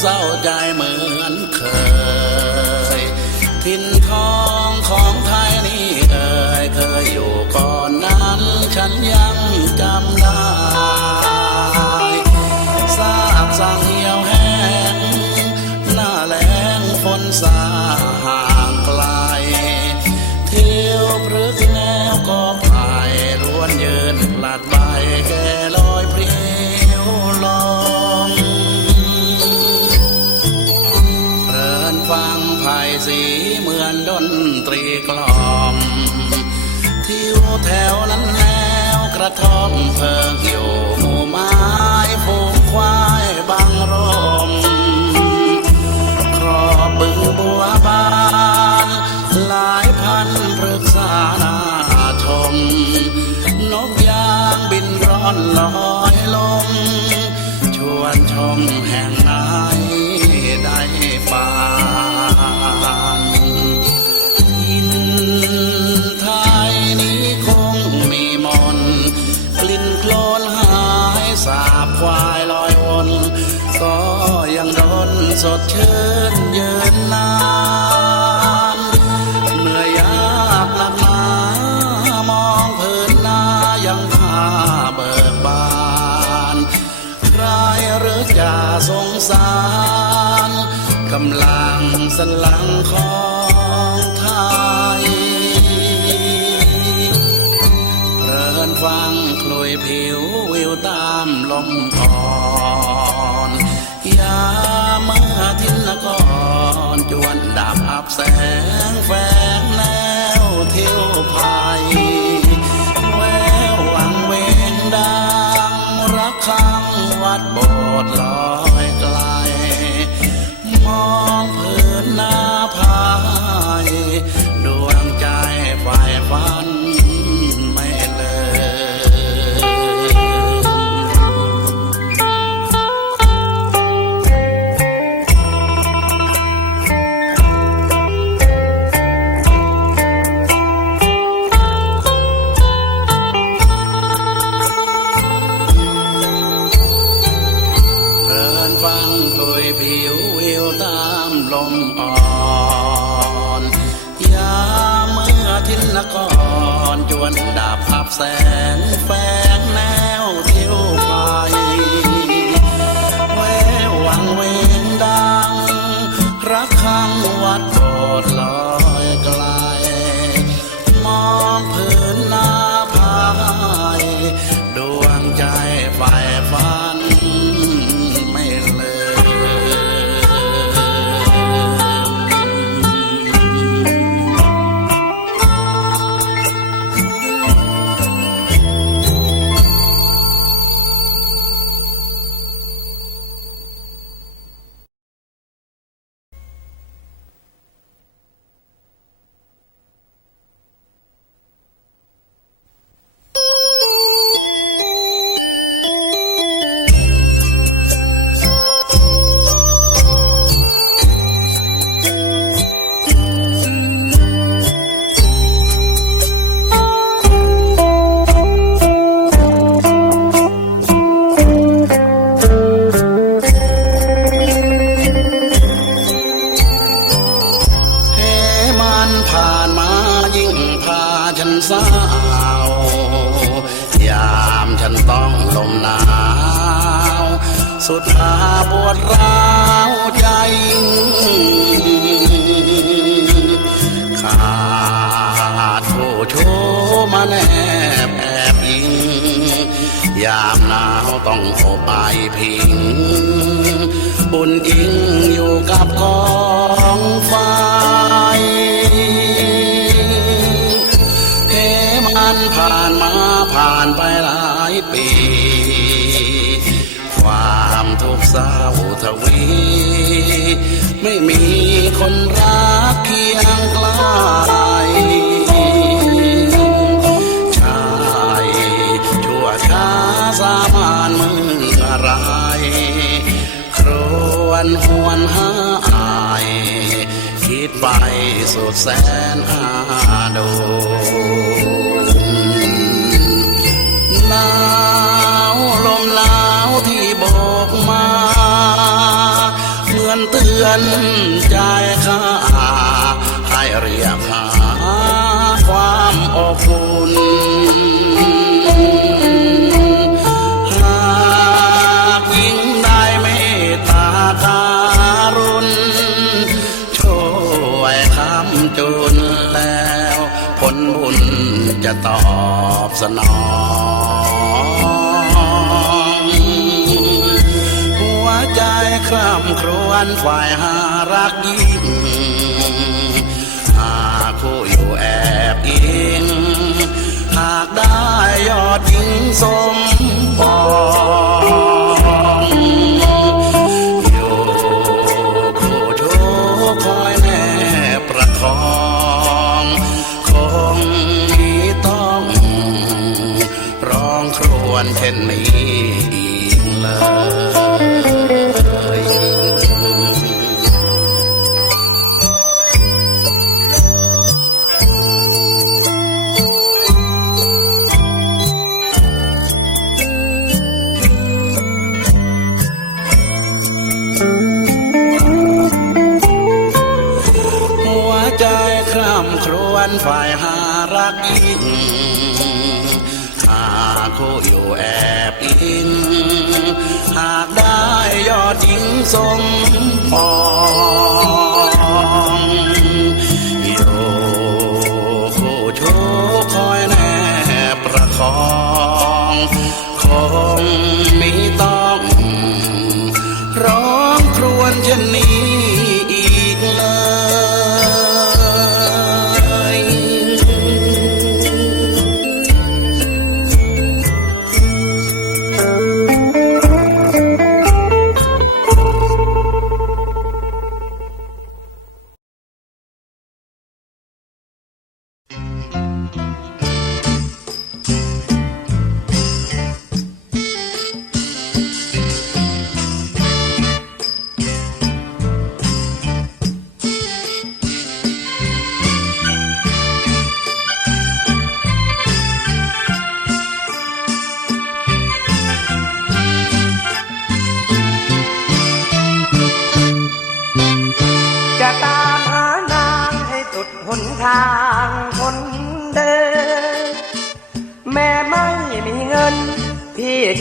เศร้าใจเหมือนเคย ทินทองของไทยนี่เอ่ยเคยอยู่ก่อนนั้นฉันยังจำได้ทราบสั่งเหี่ยวแห้ง หน้าแล้งฝนสา ระท่อมเพิงอยู่หมู่ไม้ผูกควายบังรมครอบบึงบัวบาน หลายพันพฤกษานาชม นกยางบินร้อนลอยลม ชวนชมแห่งไหนได้ปาำลังสลังของไทยเพลินฟังคลุยผิววิวตามลม ผิววิวตามลมอ่อนยามเมื่อทินนกรจวนดาบพับแสงแฟน ปวดร้าวใจขาดผู้โชมาแนบแอบอิง ยามหนาวต้องอบไอพิง บุญอิงอยู่กับกองไฟเฮมันผ่านมาผ่านไปหลา ความทุทวี ไม่มีคนรักเคียงกล้ชายชั่วช้าสามานเมื่อไรครวนหวนหาอาย คิดไปสุดแสนอาดู นใจข้าให้เรียกหาความอบอุ่นหากยิ่งได้เมตตาการุณช่วยคำจุนแล้วผลบุญจะตอบสนอง ใจคร่ำครวญฝ่ายหารักยิ่งหากผู้อยู่แอบอิงหากได้ยอดยิงสมปองอยู่คู่ชูคอยแนบประคองคงมีต้องร้องครวญเช่นนี้ ฝ่ายหารักยิ่งหากคู่อยู่แอบอิงหากได้ยอดหญิงสมปอง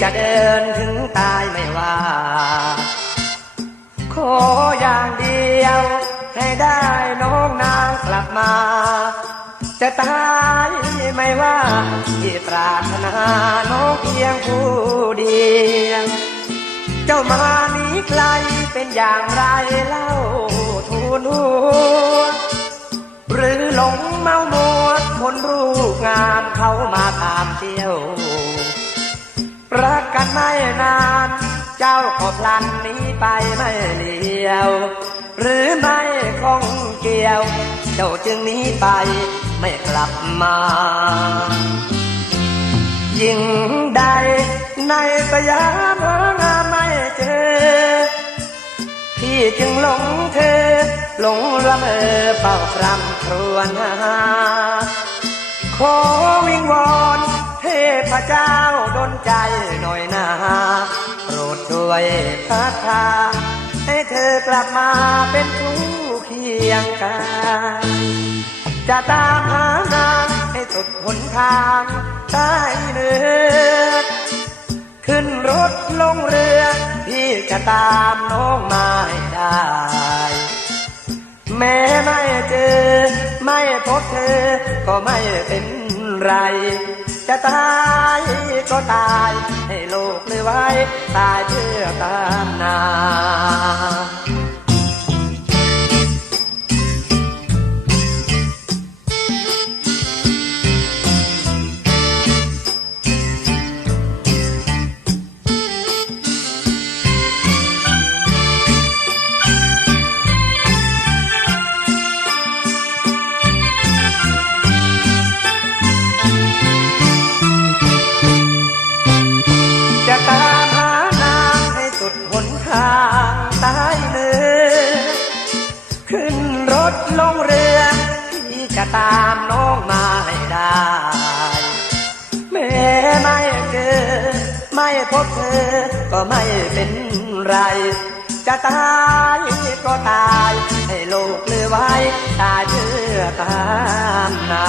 จะเดินถึงตายไม่ว่า ขออย่างเดียว ให้ได้น้องนางกลับมา จะตายไม่ว่าที่ปรารถนาน้องเพียงผู้เดียวเจ้ามานี้ไกลเป็นอย่างไรเล่าทูลหัวหรือหลงเมามัวมนรูปงามเขามาตามเที่ยว รักกันไม่นาน เจ้าก็พลันหนี้ไปไม่เลียว หรือไม่คงเกี่ยว เจ้าจึงหนี้ไปไม่กลับมา ยิ่งใดในสยามหางาไม่เจอ พี่จึงหลงเธอ หลงละเมอเป่าครำครวญหาขอวิงวอน เทพเจ้าดนใจหน่อยนาโปรดด้วยพระทาให้เธอกลับมาเป็นผู้เคียงกัน จะตามหานางให้สุดหนทางใต้เนือขึ้นรถลงเรือ พี่จะตามน้องมาให้ได้ แม้ไม่เจอ ไม่พบเธอ ก็ไม่เป็นไร จะตายก็ตาย ให้โลกเลยไว้ ตายเพื่อตามนา ลงเรือพี่จะตามน้องมาให้ได้แม่ไม่เจอไม่พบเธอก็ไม่เป็นไร จะตายก็ตาย ให้โลกเลือไว้ตายเพื่อตามนา